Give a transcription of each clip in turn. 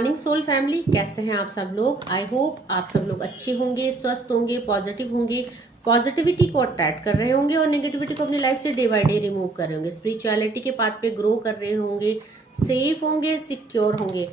Morning soul family, कैसे हैं आप सब लोग। आई होप आप सब लोग अच्छे होंगे, स्वस्थ होंगे, पॉजिटिव होंगे, पॉजिटिविटी को अट्रैक्ट कर रहे होंगे और नेगेटिविटी को अपनी लाइफ से डे बाय डे रिमूव कर रहे होंगे, स्पिरिचुअलिटी के पाथ पे ग्रो कर रहे होंगे, सेफ होंगे, सिक्योर होंगे।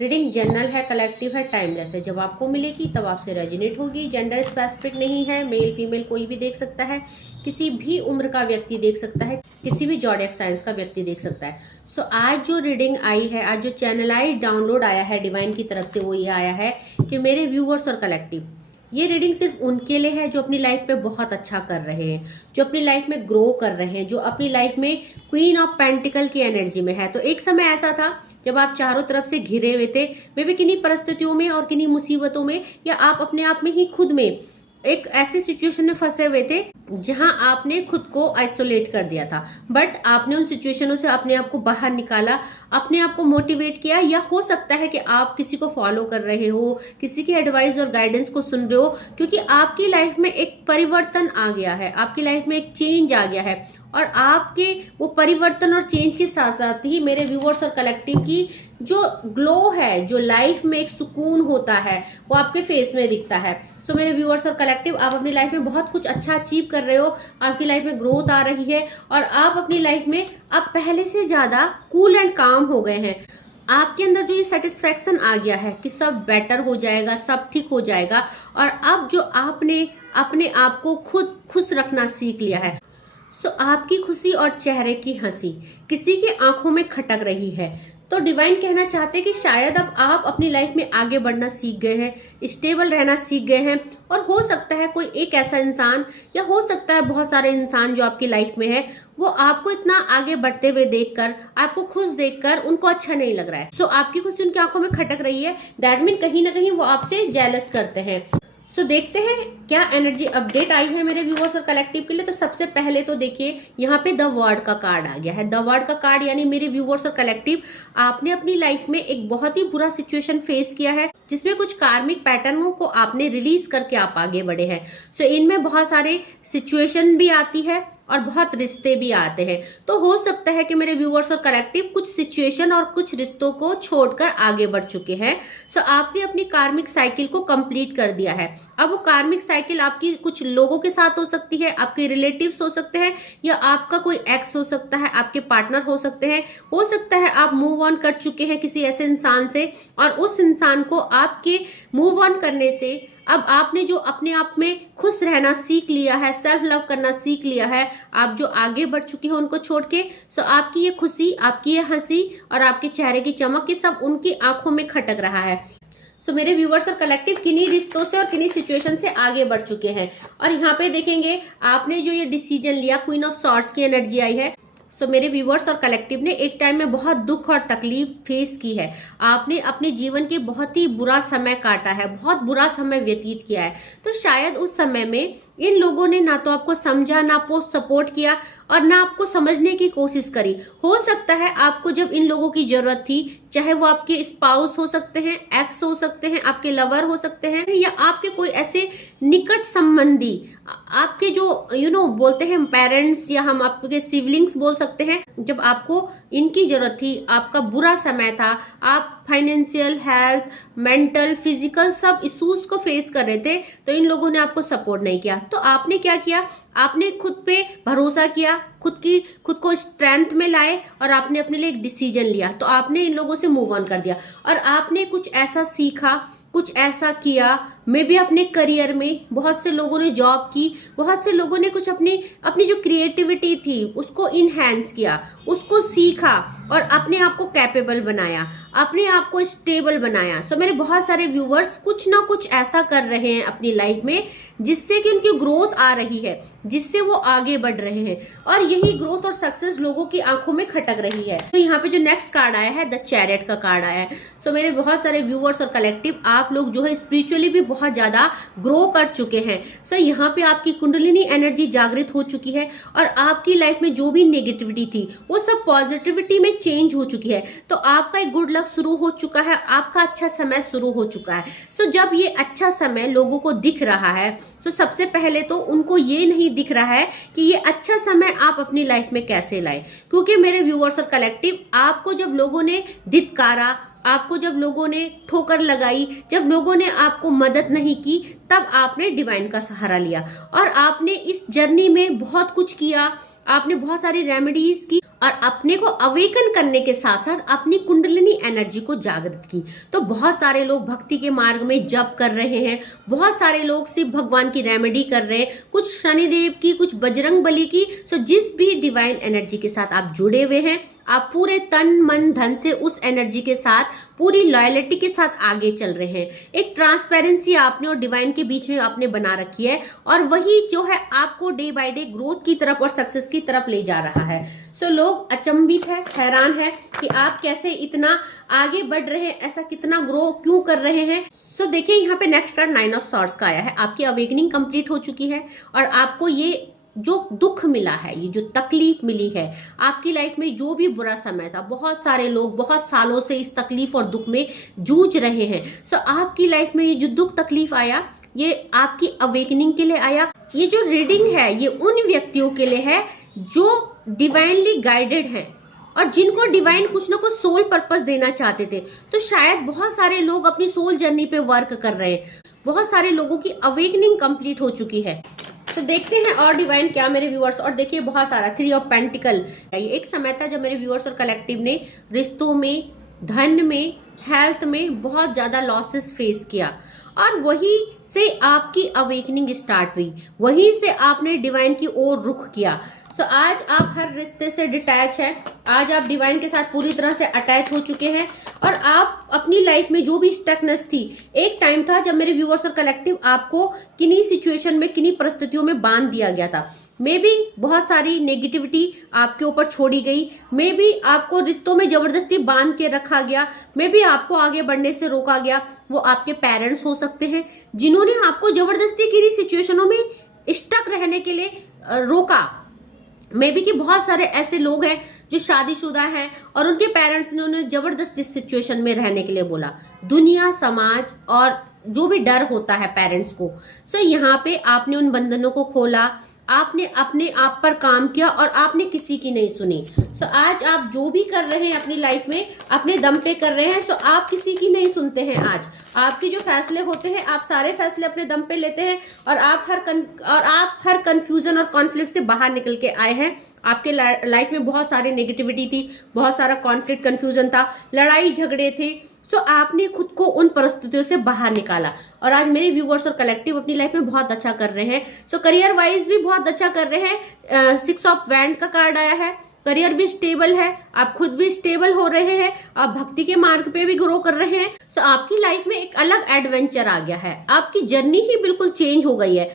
रीडिंग जनरल है, कलेक्टिव है, टाइमलेस है। जब आपको मिलेगी तब आपसे रेजोनेट होगी। जेंडर स्पेसिफिक नहीं है, मेल फीमेल कोई भी देख सकता है, किसी भी उम्र का व्यक्ति देख सकता है, किसी भी जॉडियक साइंस का व्यक्ति देख सकता है। सो आज जो रीडिंग आई है, आज जो चैनलाइज डाउनलोड आया है डिवाइन की तरफ से, वो ये आया है कि मेरे व्यूअर्स और कलेक्टिव, ये रीडिंग सिर्फ उनके लिए है जो अपनी लाइफ पे बहुत अच्छा कर रहे हैं, जो अपनी लाइफ में ग्रो कर रहे हैं, जो अपनी लाइफ में क्वीन ऑफ पेंटिकल की एनर्जी में है। तो एक समय ऐसा था जब आप चारों तरफ से घिरे हुए थे, मे भी किन्हीं परिस्थितियों में और किन्हीं मुसीबतों में, या आप अपने आप में ही खुद में एक ऐसी सिचुएशन में फंसे हुए थे जहां आपने खुद को आइसोलेट कर दिया था। बट आपने उन सिचुएशनों से अपने आप को बाहर निकाला, अपने आप को मोटिवेट किया, या हो सकता है कि आप किसी को फॉलो कर रहे हो, किसी की एडवाइस और गाइडेंस को सुन रहे हो, क्योंकि आपकी लाइफ में एक परिवर्तन आ गया है, आपकी लाइफ में एक चेंज आ गया है। और आपके वो परिवर्तन और चेंज के साथ साथ ही मेरे व्यूअर्स और कलेक्टिव की जो ग्लो है, जो लाइफ में एक सुकून होता है, वो आपके फेस में दिखता है। सो मेरे व्यूअर्स और कलेक्टिव, आप अपनी लाइफ में बहुत कुछ अच्छा अचीव कर रहे हो, आपकी लाइफ में ग्रोथ आ रही है और आप अपनी लाइफ में अब पहले से ज्यादा कूल एंड काम हो गए हैं। आपके अंदर जो ये सेटिस्फैक्शन आ गया है कि सब बेटर हो जाएगा, सब ठीक हो जाएगा, और अब जो आपने अपने आप को खुद खुश रखना सीख लिया है। सो आपकी खुशी और चेहरे की हंसी किसी की आंखों में खटक रही है। तो डिवाइन कहना चाहते हैं कि शायद अब आप अपनी लाइफ में आगे बढ़ना सीख गए हैं, स्टेबल रहना सीख गए हैं, और हो सकता है कोई एक ऐसा इंसान, या हो सकता है बहुत सारे इंसान जो आपकी लाइफ में है, वो आपको इतना आगे बढ़ते हुए देखकर, आपको खुश देखकर उनको अच्छा नहीं लग रहा है। सो आपकी खुशी उनकी आंखों में खटक रही है। दैट मीन कहीं ना कहीं वो आपसे जेलस करते हैं। सो देखते हैं क्या एनर्जी अपडेट आई है मेरे व्यूअर्स और कलेक्टिव के लिए। तो सबसे पहले तो देखिए, यहाँ पे द वर्ड का कार्ड आ गया है। द वर्ड का कार्ड यानी मेरे व्यूअर्स और कलेक्टिव, आपने अपनी लाइफ में एक बहुत ही बुरा सिचुएशन फेस किया है, जिसमें कुछ कार्मिक पैटर्नों को आपने रिलीज करके आप आगे बढ़े हैं। सो इनमें बहुत सारे सिचुएशन भी आती है और बहुत रिश्ते भी आते हैं। तो हो सकता है कि मेरे व्यूअर्स और कलेक्टिव कुछ सिचुएशन और कुछ रिश्तों को छोड़कर आगे बढ़ चुके हैं। सो आपने अपनी कार्मिक साइकिल को कंप्लीट कर दिया है। अब वो कार्मिक साइकिल आपकी कुछ लोगों के साथ हो सकती है, आपके रिलेटिव्स हो सकते हैं, या आपका कोई एक्स हो सकता है, आपके पार्टनर हो सकते हैं। हो सकता है आप मूव ऑन कर चुके हैं किसी ऐसे इंसान से, और उस इंसान को आपके मूव ऑन करने से अब आपने जो अपने आप में खुश रहना सीख लिया है, सेल्फ लव करना सीख लिया है, आप जो आगे बढ़ चुके हैं उनको छोड़ के। सो आपकी ये खुशी, आपकी ये हंसी और आपके चेहरे की चमक, ये सब उनकी आंखों में खटक रहा है। सो मेरे व्यूवर्स और कलेक्टिव किन्हीं रिश्तों से और किन्हीं सिचुएशन से आगे बढ़ चुके हैं। और यहाँ पे देखेंगे, आपने जो ये डिसीजन लिया, क्वीन ऑफ सॉर्ड्स की एनर्जी आई है। सो मेरे व्यूवर्स और कलेक्टिव ने एक टाइम में बहुत दुख और तकलीफ फेस की है। आपने अपने जीवन के बहुत ही बुरा समय काटा है, बहुत बुरा समय व्यतीत किया है। तो शायद उस समय में इन लोगों ने ना तो आपको समझा, ना आपको सपोर्ट किया, और ना आपको समझने की कोशिश करी। हो सकता है आपको जब इन लोगों की जरूरत थी, चाहे वो आपके स्पाउस हो सकते हैं, एक्स हो सकते हैं, आपके लवर हो सकते हैं, या आपके कोई ऐसे निकट संबंधी, आपके जो बोलते हैं पेरेंट्स, या हम आपके सिबलिंग्स बोल सकते हैं, जब आपको इनकी जरूरत थी, आपका बुरा समय था, आप फाइनेंशियल, हेल्थ, मेंटल, फिजिकल सब इश्यूज को फेस कर रहे थे, तो इन लोगों ने आपको सपोर्ट नहीं किया। तो आपने क्या किया, आपने खुद पे भरोसा किया, खुद को स्ट्रेंथ में लाए, और आपने अपने लिए एक डिसीजन लिया। तो आपने इन लोगों से मूव ऑन कर दिया, और आपने कुछ ऐसा सीखा, कुछ ऐसा किया। मे भी अपने करियर में बहुत से लोगों ने जॉब की, बहुत से लोगों ने कुछ अपनी जो क्रिएटिविटी थी उसको इनहैंस किया, उसको सीखा, और अपने आप को कैपेबल बनाया, अपने आप को स्टेबल बनाया। सो मेरे बहुत सारे व्यूवर्स कुछ ना कुछ ऐसा कर रहे हैं अपनी लाइफ में, जिससे कि उनकी ग्रोथ आ रही है, जिससे वो आगे बढ़ रहे हैं, और यही ग्रोथ और सक्सेस लोगों की आंखों में खटक रही है। तो यहाँ पे जो नेक्स्ट कार्ड आया है, द चैरियट का कार्ड आया है। सो मेरे बहुत सारे व्यूवर्स और कलेक्टिव, आप लोग जो है स्पिरिचुअली भी बहुत ज्यादा ग्रो कर चुके हैं। सो यहाँ पे आपकी कुंडलिनी एनर्जी जागृत हो चुकी है, और आपकी लाइफ में जो भी नेगेटिविटी थी वो सब पॉजिटिविटी में चेंज हो चुकी है। तो आपका एक गुड लक शुरू हो चुका है, आपका अच्छा समय शुरू हो चुका है। सो जब ये अच्छा समय लोगों को दिख रहा है, तो सबसे पहले तो उनको ये नहीं दिख रहा है कि ये अच्छा समय आप अपनी लाइफ में कैसे लाए। क्योंकि मेरे व्यूअर्स और कलेक्टिव, आपको जब लोगों ने धिक्कारा, आपको जब लोगों ने ठोकर लगाई, जब लोगों ने आपको मदद नहीं की, तब आपने डिवाइन का सहारा लिया और आपने इस जर्नी में बहुत कुछ किया। आपने बहुत सारी रेमेडीज की और अपने को अवेकन करने के साथ साथ अपनी कुंडलिनी एनर्जी को जागृत की। तो बहुत सारे लोग भक्ति के मार्ग में जप कर रहे हैं, बहुत सारे लोग सिर्फ भगवान की रेमेडी कर रहे हैं, कुछ शनिदेव की, कुछ बजरंग बली की। सो जिस भी डिवाइन एनर्जी के साथ आप जुड़े हुए हैं, आप पूरे तन मन धन से उस एनर्जी के साथ पूरी लॉयलिटी के साथ आगे चल रहे हैं। एक ट्रांसपेरेंसी आपने और डिवाइन के बीच में आपने बना रखी है और वही जो है आपको डे बाय डे ग्रोथ की तरफ और सक्सेस की तरफ ले जा रहा है। सो लोग अचंभित है, हैरान है कि आप कैसे इतना आगे बढ़ रहे हैं, ऐसा कितना ग्रो क्यों कर रहे हैं। सो देखिए यहाँ पे नेक्स्ट कार्ड 9 ऑफ सॉर्ड्स का आया है। आपकी अवेकनिंग कंप्लीट हो चुकी है और आपको ये जो दुख मिला है, ये जो तकलीफ मिली है, आपकी लाइफ में जो भी बुरा समय था, बहुत सारे लोग बहुत सालों से इस तकलीफ और दुख में जूझ रहे हैं। सो आपकी लाइफ में ये जो दुख तकलीफ आया, ये आपकी अवेकनिंग के लिए आया। ये जो रीडिंग है ये उन व्यक्तियों के लिए है जो डिवाइनली गाइडेड है और जिनको डिवाइन कुछ ना कुछ सोल पर्पस देना चाहते थे। तो शायद बहुत सारे लोग अपनी सोल जर्नी पे वर्क कर रहे हैं, बहुत सारे लोगों की अवेकनिंग कंप्लीट हो चुकी है। तो देखते हैं और डिवाइन क्या मेरे व्यूअर्स। और देखिए बहुत सारा 3 ऑफ पेंटिकल। ये एक समय था जब मेरे व्यूअर्स और कलेक्टिव ने रिश्तों में, धन में, हेल्थ में बहुत ज्यादा लॉसेस फेस किया और वहीं से आपकी अवेकनिंग स्टार्ट हुई, वहीं से आपने डिवाइन की ओर रुख किया। सो आज आप हर रिश्ते से डिटैच है, आज आप डिवाइन के साथ पूरी तरह से अटैच हो चुके हैं और आप अपनी लाइफ में जो भी स्टकनेस थी, एक टाइम था जब मेरे व्यूअर्स और कलेक्टिव आपको किन्हीं सिचुएशन में, किन्हीं परिस्थितियों में बांध दिया गया था। मे बी बहुत सारी नेगेटिविटी आपके ऊपर छोड़ी गई, मे बी आपको रिश्तों में जबरदस्ती बांध के रखा गया, मे बी आपको आगे बढ़ने से रोका गया। वो आपके पेरेंट्स हो सकते हैं जिन्होंने आपको जबरदस्ती किन्हीं सिचुएशनों में स्टक रहने के लिए रोका। मे बी कि बहुत सारे ऐसे लोग हैं जो शादीशुदा हैं और उनके पेरेंट्स ने उन्हें जबरदस्ती सिचुएशन में रहने के लिए बोला। दुनिया, समाज और जो भी डर होता है पेरेंट्स को। सो यहाँ पे आपने उन बंधनों को खोला, आपने अपने आप पर काम किया और आपने किसी की नहीं सुनी। सो आज आप जो भी कर रहे हैं अपनी लाइफ में अपने दम पे कर रहे हैं। सो आप किसी की नहीं सुनते हैं। आज आपके जो फैसले होते हैं, आप सारे फैसले अपने दम पे लेते हैं और आप हर कंफ्यूजन और कॉन्फ्लिक्ट से बाहर निकल के आए हैं। आपके लाइफ में बहुत सारी नेगेटिविटी थी, बहुत सारा कॉन्फ्लिक्ट, कंफ्यूजन था, लड़ाई झगड़े थे। सो आपने खुद को उन परिस्थितियों से बाहर निकाला और आज मेरे व्यूअर्स और कलेक्टिव अपनी लाइफ में बहुत अच्छा कर रहे हैं। सो करियर वाइज भी बहुत अच्छा कर रहे हैं। 6 ऑफ वैंड का कार्ड आया है। करियर भी स्टेबल है, आप खुद भी स्टेबल हो रहे हैं, आप भक्ति के मार्ग पे भी ग्रो कर रहे हैं। सो आपकी लाइफ में एक अलग एडवेंचर आ गया है, आपकी जर्नी ही बिल्कुल चेंज हो गई है।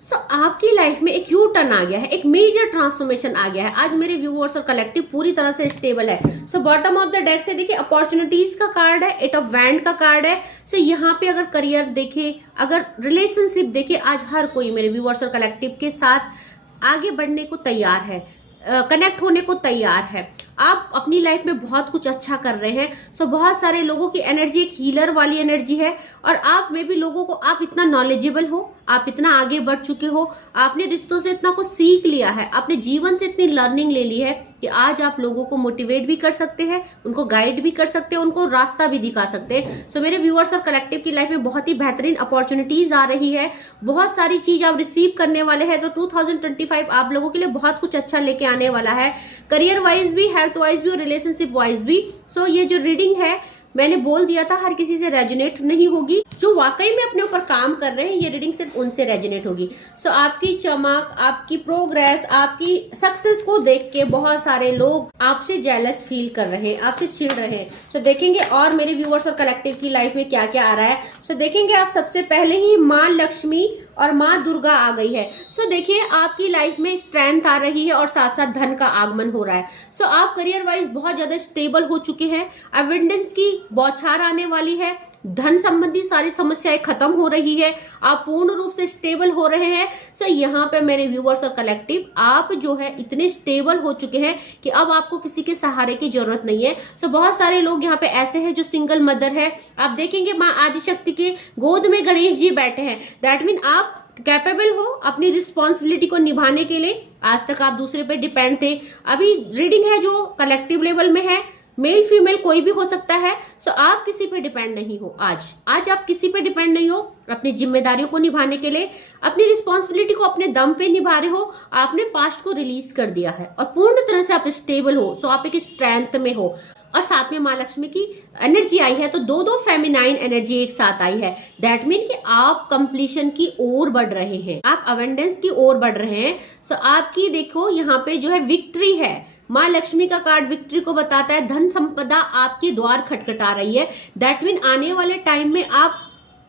सो आपकी लाइफ में एक यू टर्न आ गया है, एक मेजर ट्रांसफॉर्मेशन आ गया है। आज मेरे व्यूअर्स और कलेक्टिव पूरी तरह से स्टेबल है। So bottom of the deck से देखिए अपॉर्चुनिटीज का कार्ड है, 8 ऑफ वैंड का कार्ड है। सो यहाँ पे अगर करियर देखे, अगर रिलेशनशिप देखे, आज हर कोई मेरे व्यूअर्स और कलेक्टिव के साथ आगे बढ़ने को तैयार है, कनेक्ट होने को तैयार है। आप अपनी लाइफ में बहुत कुछ अच्छा कर रहे हैं। सो बहुत सारे लोगों की एनर्जी एक हीलर वाली एनर्जी है और आप में भी लोगों को, आप इतना नॉलेजेबल हो, आप इतना आगे बढ़ चुके हो, आपने रिश्तों से इतना कुछ सीख लिया है, आपने जीवन से इतनी लर्निंग ले ली है कि आज आप लोगों को मोटिवेट भी कर सकते हैं, उनको गाइड भी कर सकते हैं, उनको रास्ता भी दिखा सकते हैं। सो मेरे व्यूअर्स और कलेक्टिव की लाइफ में बहुत ही बेहतरीन अपॉर्चुनिटीज आ रही है, बहुत सारी चीज आप रिसीव करने वाले हैं। तो 2025 आप लोगों के लिए बहुत कुछ अच्छा लेके आने वाला है, करियर वाइज भी, हेल्थ वाइज भी और रिलेशनशिप वाइज भी। सो ये जो रीडिंग है, मैंने बोल दिया था हर किसी से रेजोनेट नहीं होगी, जो वाकई में अपने ऊपर काम कर रहे हैं ये रीडिंग सिर्फ उनसे रेजोनेट होगी। सो आपकी चमक, आपकी प्रोग्रेस, आपकी सक्सेस को देख के बहुत सारे लोग आपसे जेलस फील कर रहे हैं, आपसे चिढ़ रहे हैं। सो देखेंगे और मेरे व्यूअर्स और कलेक्टिव की लाइफ में क्या क्या आ रहा है। सो देखेंगे आप सबसे पहले ही माँ लक्ष्मी और माँ दुर्गा आ गई है। सो देखिए आपकी लाइफ में स्ट्रेंथ आ रही है और साथ साथ धन का आगमन हो रहा है। सो आप करियर वाइज बहुत ज्यादा स्टेबल हो चुके हैं, अवेंडेंस की बौछार आने वाली है, धन संबंधी सारी समस्याएं खत्म हो रही है, आप पूर्ण रूप से स्टेबल हो रहे हैं। सो यहाँ पे मेरे व्यूअर्स और कलेक्टिव, आप जो है इतने स्टेबल हो चुके हैं कि अब आपको किसी के सहारे की जरूरत नहीं है। सो बहुत सारे लोग यहाँ पे ऐसे हैं जो सिंगल मदर है। आप देखेंगे माँ आदिशक्ति के गोद में गणेश जी बैठे हैं। दैट मीन आप कैपेबल हो अपनी रिस्पॉन्सिबिलिटी को निभाने के लिए। आज तक आप दूसरे पे डिपेंड थे। अभी रीडिंग है जो कलेक्टिव लेवल में है, मेल फीमेल कोई भी हो सकता है। सो आप किसी पे डिपेंड नहीं हो। आज आप किसी पे डिपेंड नहीं हो अपनी जिम्मेदारियों को निभाने के लिए, अपनी रिस्पॉन्सिबिलिटी को अपने दम पे निभा रहे हो। आपने पास्ट को रिलीज कर दिया है और पूर्ण तरह से आप स्टेबल हो। सो आप एक स्ट्रेंथ में हो और साथ में माँ लक्ष्मी की एनर्जी आई है, तो दो फेमिनाइन एनर्जी एक साथ आई है। दैट मीन कि आप कंप्लीशन की ओर बढ़ रहे हैं, आप अवेंडेंस की ओर बढ़ रहे हैं। सो आपकी देखो यहाँ पे जो है विक्ट्री है। माँ लक्ष्मी का कार्ड विक्ट्री को बताता है, धन संपदा आपके द्वार खटखटा रही है। दैट मीन आने वाले टाइम में आप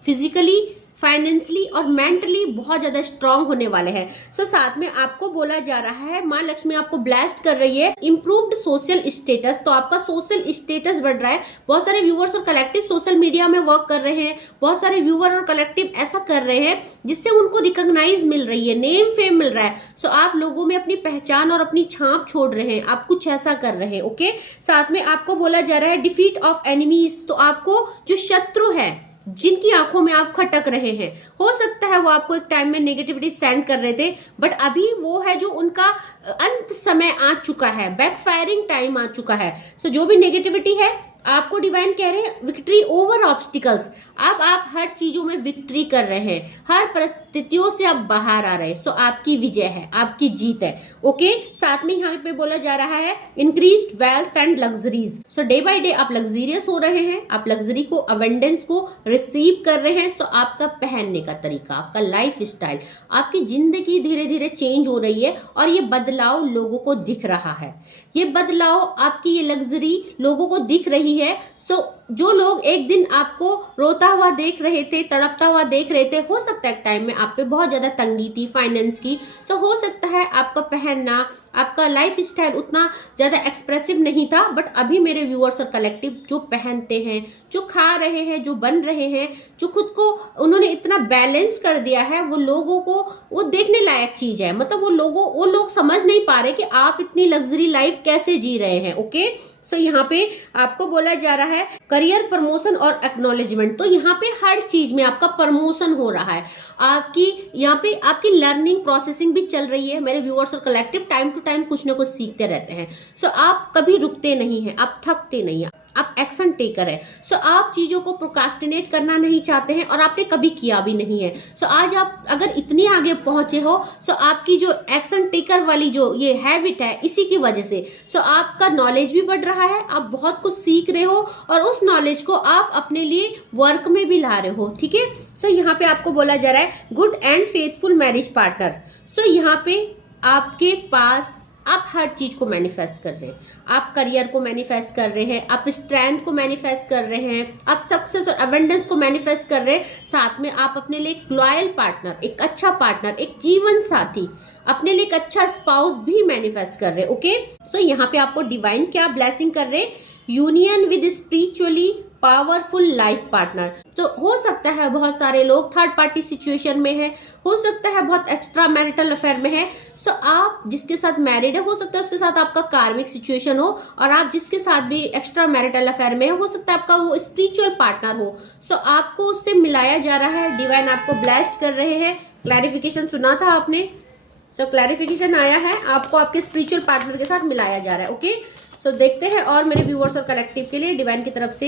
फिजिकली, फाइनेंशियली और मेंटली बहुत ज्यादा स्ट्रांग होने वाले हैं। सो साथ में आपको बोला जा रहा है, माँ लक्ष्मी आपको ब्लेस्ड कर रही है इंप्रूव्ड सोशल स्टेटस। तो आपका सोशल स्टेटस बढ़ रहा है। बहुत सारे व्यूअर्स और कलेक्टिव सोशल मीडिया में वर्क कर रहे हैं, बहुत सारे व्यूअर और कलेक्टिव ऐसा कर रहे हैं जिससे उनको रिकॉग्नाइज मिल रही है, नेम फेम मिल रहा है। सो आप लोगों में अपनी पहचान और अपनी छाप छोड़ रहे हैं, आप कुछ ऐसा कर रहे हैं। ओके, साथ में आपको बोला जा रहा है डिफीट ऑफ एनिमीज। तो आपको जो शत्रु है, जिनकी आंखों में आप खटक रहे हैं, हो सकता है वो आपको एक टाइम में नेगेटिविटी सेंड कर रहे थे, बट अभी वो है जो उनका अंत समय आ चुका है, बैकफायरिंग टाइम आ चुका है। सो जो भी नेगेटिविटी है, आपको डिवाइन कह रहे हैं विक्ट्री ओवर ऑब्स्टिकल्स। अब आप हर चीजों में विक्ट्री कर रहे हैं, हर परिस्थितियों से आप बाहर आ रहे हैं। सो आपकी विजय है, आपकी जीत है। ओके, साथ में यहाँ पे बोला जा रहा है increased wealth and luxuries. So day by day आप लग्जरियस हो रहे हैं, आप लग्जरी को, अवेंडेंस को रिसीव कर रहे हैं। सो आपका पहनने का तरीका, आपका लाइफ स्टाइल, आपकी जिंदगी धीरे धीरे चेंज हो रही है और ये बदलाव लोगों को दिख रहा है। ये बदलाव, आपकी ये लग्जरी लोगों को दिख रही है। सो जो लोग एक दिन आपको रोता हुआ देख रहे थे, तड़पता हुआ देख रहे थे, हो सकता है टाइम में आप पे बहुत ज्यादा तंगी थी फाइनेंस की। सो हो सकता है आपका पहनना, आपका लाइफ स्टाइल उतना ज्यादा एक्सप्रेसिव नहीं था, बट अभी मेरे व्यूअर्स और कलेक्टिव जो पहनते हैं, जो खा रहे हैं, जो बन रहे हैं, जो खुद को उन्होंने इतना बैलेंस कर दिया है, वो लोगों को वो देखने लायक चीज है। मतलब वो लोग समझ नहीं पा रहे कि आप इतनी लग्जरी लाइफ कैसे जी रहे हैं। ओके, सो यहाँ पे आपको बोला जा रहा है करियर प्रमोशन और एक्नॉलेजमेंट। तो यहाँ पे हर चीज में आपका प्रमोशन हो रहा है, आपकी यहाँ पे आपकी लर्निंग प्रोसेसिंग भी चल रही है। मेरे व्यूअर्स और कलेक्टिव टाइम टू टाइम कुछ ना कुछ सीखते रहते हैं। सो आप कभी रुकते नहीं हैं, आप थकते नहीं हैं, आप एक्शन टेकर है। सो आप चीजों को प्रोक्रास्टिनेट करना नहीं चाहते हैं और आपने कभी किया भी नहीं है। सो आज आप अगर इतनी आगे पहुंचे हो, सो आपकी जो एक्शन टेकर वाली जो ये हैबिट है, इसी की वजह से सो आपका नॉलेज भी बढ़ रहा है, आप बहुत कुछ सीख रहे हो और उस नॉलेज को आप अपने लिए वर्क में भी ला रहे हो। ठीक है, सो यहाँ पे आपको बोला जा रहा है good and faithful marriage partner. So यहाँ पे आपके पास आप हर चीज को मैनिफेस्ट कर रहे हैं, आप करियर को मैनिफेस्ट कर रहे हैं, आप स्ट्रेंथ को मैनिफेस्ट कर रहे हैं, आप सक्सेस और अबंडेंस को मैनिफेस्ट कर रहे हैं। साथ में आप अपने लिए एक लॉयल पार्टनर, एक अच्छा पार्टनर, एक जीवन साथी, अपने लिए एक अच्छा स्पाउस भी मैनिफेस्ट कर रहे हैं। ओके, सो यहाँ पे आपको डिवाइन क्या ब्लेसिंग कर रहे हैं, union with spiritually powerful life partner. तो हो सकता है बहुत सारे लोग थर्ड पार्टी सिचुएशन में है, हो सकता है बहुत एक्स्ट्रा मैरिटल अफेयर में है। सो आप जिसके साथ मैरिड है, हो सकता है उसके साथ आपका कार्मिक सिचुएशन हो, और आप जिसके साथ भी एक्स्ट्रा मैरिटल अफेयर में है, हो सकता है आपका वो स्पिरिचुअल पार्टनर हो। सो आपको उससे मिलाया जा रहा है, डिवाइन आपको ब्लेस्ड कर रहे हैं। क्लैरिफिकेशन सुना था आपने, सो क्लैरिफिकेशन आया है, आपको आपके स्पिरिचुअल पार्टनर के साथ मिलाया जा रहा है। ओके, सो देखते हैं और मेरे व्यूअर्स और कलेक्टिव के लिए डिवाइन की तरफ से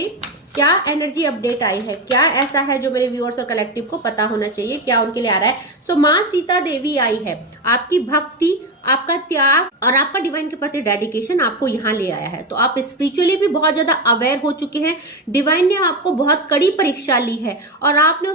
क्या एनर्जी अपडेट आई है, क्या ऐसा है जो मेरे व्यूअर्स और कलेक्टिव को पता होना चाहिए, क्या उनके लिए आ रहा है। सो माँ सीता देवी आई है, आपकी भक्ति, आपका त्याग और आपका डिवाइन के प्रति डेडिकेशन आपको यहाँ ले आया है। तो आप स्पिरिचुअली भी बहुत ज्यादा अवेयर हो चुके हैं। डिवाइन ने आपको बहुत कड़ी परीक्षा ली है और आपने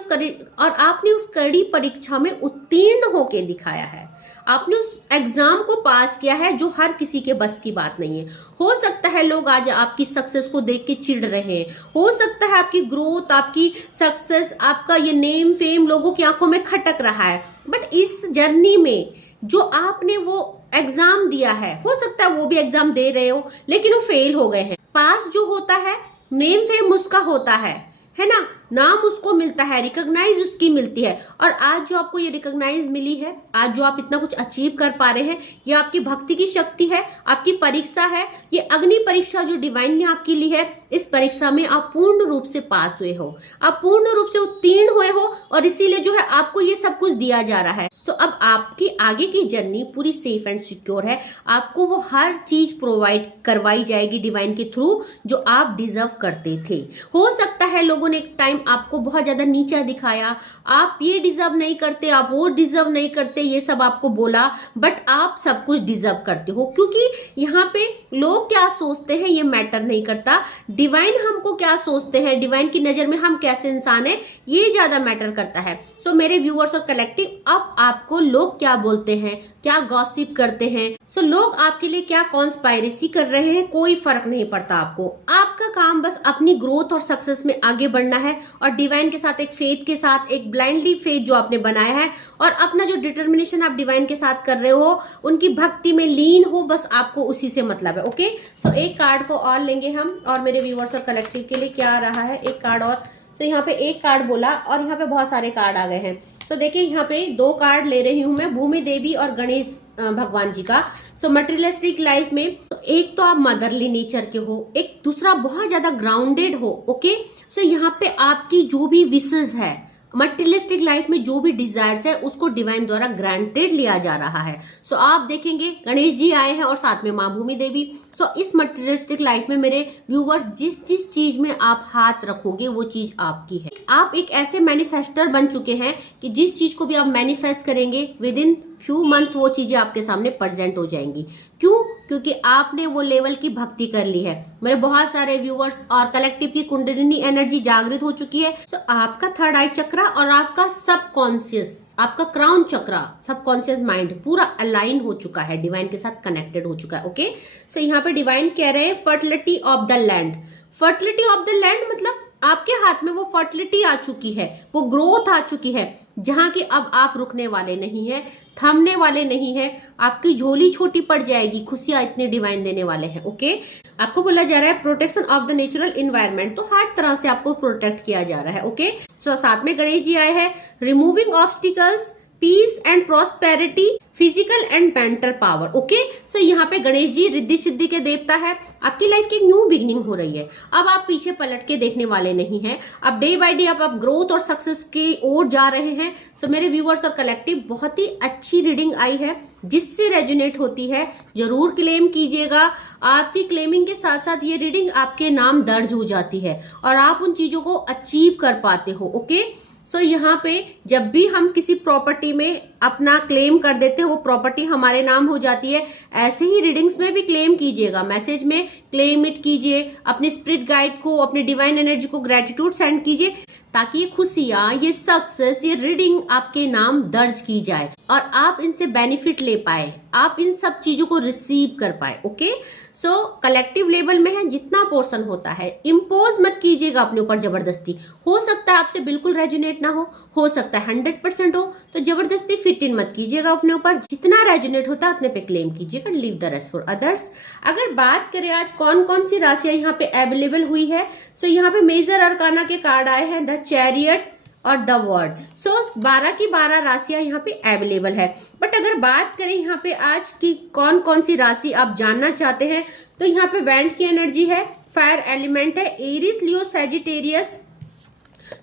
उस कड़ी परीक्षा में उत्तीर्ण होके दिखाया है। आपने उस एग्जाम को पास किया है जो हर किसी के बस की बात नहीं है। हो सकता है लोग आज आपकी सक्सेस को देख के चिढ़ रहे हैं, हो सकता है आपकी ग्रोथ, आपकी सक्सेस, आपका ये नेम फेम लोगों की आंखों में खटक रहा है, बट इस जर्नी में जो आपने वो एग्जाम दिया है, हो सकता है वो भी एग्जाम दे रहे हो लेकिन वो फेल हो गए हैं। पास जो होता है, नेम फेम उसका होता है ना, नाम उसको मिलता है, रिकॉग्नाइज उसकी मिलती है। और आज जो आपको ये रिकॉग्नाइज मिली है, आज जो आप इतना कुछ अचीव कर पा रहे हैं, ये आपकी भक्ति की शक्ति है, आपकी परीक्षा है, ये अग्नि परीक्षा जो डिवाइन ने आपकी ली है। इस परीक्षा में आप पूर्ण रूप से पास हुए हो, आप पूर्ण रूप से उत्तीर्ण हुए हो, और इसीलिए जो है आपको ये सब कुछ दिया जा रहा है। तो अब आपकी आगे की जर्नी पूरी सेफ एंड सिक्योर है। आपको वो हर चीज प्रोवाइड करवाई जाएगी डिवाइन के थ्रू जो आप डिजर्व करते थे। हो सकता है लोगों ने एक टाइम आपको बहुत ज्यादा नीचा दिखाया, आप ये डिजर्व नहीं करते, आप वो डिजर्व नहीं करते, ये सब आपको बोला, बट आप सब कुछ डिजर्व करते हो। क्योंकि यहाँ पे लोग क्या सोचते हैं ये मैटर नहीं करता, डिवाइन हमको क्या सोचते हैं, डिवाइन की नजर में हम कैसे इंसान है, ये ज्यादा मैटर करता है। सो मेरे व्यूअर्स और कलेक्टिव, अब आपको लोग क्या बोलते हैं, क्या गॉसिप करते हैं, सो लोग आपके लिए क्या कॉन्स्पायरेसी कर रहे हैं, कोई फर्क नहीं पड़ता आपको। आपका काम बस अपनी ग्रोथ और सक्सेस में आगे बढ़ना है, और डिवाइन के साथ एक फेथ के साथ, एक ब्लाइंडली फेथ जो आपने बनाया है, और अपना जो डिटर्मिनेशन आप डिवाइन के साथ कर रहे हो, उनकी भक्ति में लीन हो, बस आपको उसी से मतलब है। ओके, सो एक कार्ड को और लेंगे हम, और मेरे व्यूअर्स और कलेक्टिव के लिए क्या आ रहा है, एक कार्ड और। तो यहाँ पे एक कार्ड बोला और यहाँ पे बहुत सारे कार्ड आ गए हैं। तो देखिए यहाँ पे 2 कार्ड ले रही हूं मैं, भूमि देवी और गणेश भगवान जी का। सो मटेरियलिस्टिक लाइफ में तो एक तो आप मदरली नेचर के हो, एक दूसरा बहुत ज्यादा ग्राउंडेड हो। ओके, सो यहाँ पे आपकी जो भी विशेष है, मटेरियलिस्टिक लाइफ में जो भी डिजायर्स है, उसको डिवाइन द्वारा ग्रांटेड लिया जा रहा है। सो आप देखेंगे गणेश जी आए हैं और साथ में माँ भूमि देवी। सो इस मटेरियलिस्टिक लाइफ में मेरे व्यूवर्स, जिस जिस चीज में आप हाथ रखोगे वो चीज आपकी है। आप एक ऐसे मैनिफेस्टर बन चुके हैं कि जिस चीज को भी आप मैनिफेस्ट करेंगे, विद इन फ्यू मंथ वो चीजें आपके सामने प्रेजेंट हो जाएंगी। क्यों? क्योंकि आपने वो लेवल की भक्ति कर ली है। मेरे बहुत सारे व्यूअर्स और कलेक्टिव की कुंडलिनी एनर्जी जागृत हो चुकी है। तो आपका थर्ड आई चक्रा और आपका सबकॉन्शियस, आपका क्राउन चक्रा, सबकॉन्शियस माइंड पूरा अलाइन हो चुका है, डिवाइन के साथ कनेक्टेड हो चुका है। ओके, सो यहाँ पे डिवाइन कह रहे हैं fertility of the land. Fertility of the land मतलब आपके हाथ में वो फर्टिलिटी आ चुकी है, वो ग्रोथ आ चुकी है, जहां की अब आप रुकने वाले नहीं हैं, थमने वाले नहीं हैं। आपकी झोली छोटी पड़ जाएगी, खुशियां इतने डिवाइन देने वाले हैं। ओके, आपको बोला जा रहा है protection of the natural environment, तो हर तरह से आपको प्रोटेक्ट किया जा रहा है। ओके, सो साथ में गणेश जी आए हैं, removing obstacles, peace and prosperity, physical and mental power. Okay, so यहाँ पे गणेश जी रिद्धि सिद्धि के देवता है। आपकी लाइफ की न्यू बिगनिंग हो रही है। अब आप पीछे पलट के देखने वाले नहीं हैं। अब डे बाय डे आप ग्रोथ और सक्सेस की ओर जा रहे हैं। सो मेरे व्यूअर्स और कलेक्टिव, बहुत ही अच्छी रीडिंग आई है, जिससे रेजोनेट होती है जरूर क्लेम कीजिएगा। आपकी क्लेमिंग के साथ साथ ये रीडिंग आपके नाम दर्ज हो जाती है और आप उन चीजों को अचीव कर पाते हो। ओके, सो यहाँ पे जब भी हम किसी प्रॉपर्टी में अपना क्लेम कर देते हैं, वो प्रॉपर्टी हमारे नाम हो जाती है। ऐसे ही रीडिंग्स में भी क्लेम कीजिएगा, मैसेज में क्लेम इट कीजिए, अपने स्पिरिट गाइड को, अपने डिवाइन एनर्जी को ग्रेटिट्यूड सेंड कीजिए, ताकि ये खुशियां, ये सक्सेस, ये रीडिंग आपके नाम दर्ज की जाए और आप इनसे बेनिफिट ले पाए, आप इन सब चीजों को रिसीव कर पाए। ओके, सो कलेक्टिव लेवल में है, जितना पोर्शन होता है इम्पोज मत कीजिएगा अपने ऊपर जबरदस्ती। हो सकता है आपसे बिल्कुल रेजोनेट ना हो सकता है 100% हो, तो जबरदस्ती फिट इन मत कीजिएगा अपने ऊपर। जितना रेजोनेट होता है उतने पे क्लेम कीजिएगा, leave the rest for others. अगर बात करें आज कौन कौन सी राशियां यहाँ पे अवेलेबल हुई है, सो यहाँ पे मेजर अरकाना के कार्ड आए हैं, द चैरियट और द वर्ड। सो 12 की 12 राशियां यहाँ पे अवेलेबल है। बट अगर बात करें यहाँ पे आज की कौन कौन सी राशि आप जानना चाहते हैं, तो यहाँ पे वेंट की एनर्जी है, फायर एलिमेंट है, एरिस, लियो, सैजिटेरियस,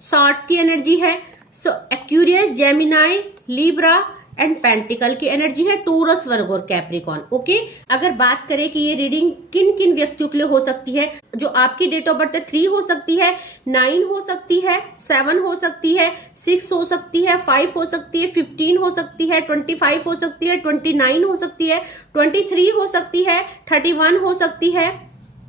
सॉर्ड्स की एनर्जी है, so Aquarius, Gemini, Libra and pentacle की एनर्जी है, टोरस, वर्गो और कैप्रिकॉन। ओके, अगर बात करें कि ये रीडिंग किन किन व्यक्तियों के लिए हो सकती है, जो आपकी डेट ऑफ बर्थ 3 हो सकती है, 9 हो सकती है, 7 हो सकती है, 6 हो सकती है, 5 हो सकती है, 15 हो सकती है, 25 हो सकती है, 29 हो सकती है, 23 हो सकती है, 31 हो सकती है,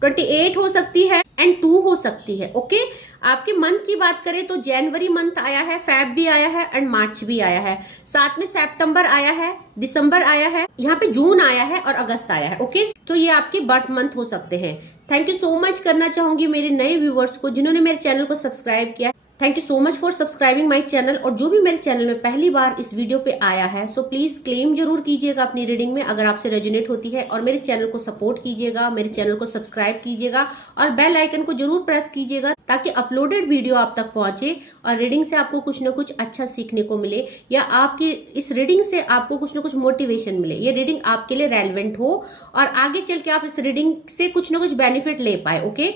28 हो सकती है एंड 2 हो सकती है। ओके, आपके मंथ की बात करें तो जनवरी मंथ आया है, फेब भी आया है एंड मार्च भी आया है, साथ में सितंबर आया है, दिसंबर आया है, यहाँ पे जून आया है और अगस्त आया है। ओके, तो ये आपके बर्थ मंथ हो सकते हैं। थैंक यू सो मच करना चाहूंगी मेरे नए व्यूवर्स को जिन्होंने मेरे चैनल को सब्सक्राइब किया। Thank you so much for subscribing my channel. और जो भी मेरे चैनल में पहली बार इस वीडियो पे आया है, सो प्लीज क्लेम जरूर कीजिएगा अपनी रीडिंग में अगर आपसे रेजोनेट होती है, और मेरे चैनल को सपोर्ट कीजिएगा, मेरे चैनल को सब्सक्राइब कीजिएगा और बेल आइकन को जरूर प्रेस कीजिएगा ताकि अपलोडेड वीडियो आप तक पहुंचे और रीडिंग से आपको कुछ ना कुछ अच्छा सीखने को मिले, या आपकी इस रीडिंग से आपको कुछ ना कुछ मोटिवेशन मिले, ये रीडिंग आपके लिए रेलेवेंट हो और आगे चल के आप इस रीडिंग से कुछ ना कुछ बेनिफिट ले पाए। ओके,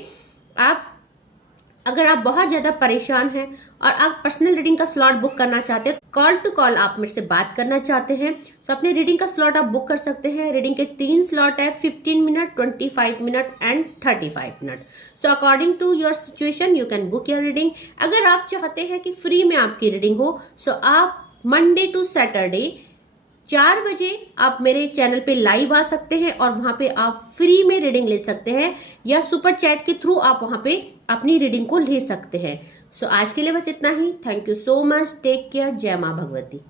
अगर आप बहुत ज्यादा परेशान हैं और आप पर्सनल रीडिंग का स्लॉट बुक करना चाहते हैं, कॉल टू कॉल आप मेरे से बात करना चाहते हैं, तो अपने रीडिंग का स्लॉट आप बुक कर सकते हैं। रीडिंग के 3 स्लॉट है, 15 minute, 25 minute and 35 minute. So according to your situation you can book your reading. अगर आप चाहते हैं कि फ्री में आपकी रीडिंग हो, सो आप मंडे टू सैटरडे 4 बजे आप मेरे चैनल पे लाइव आ सकते हैं और वहां पे आप फ्री में रीडिंग ले सकते हैं, या सुपर चैट के थ्रू आप वहां पे अपनी रीडिंग को ले सकते हैं। सो आज के लिए बस इतना ही। Thank you so much, take care, जय मां भगवती।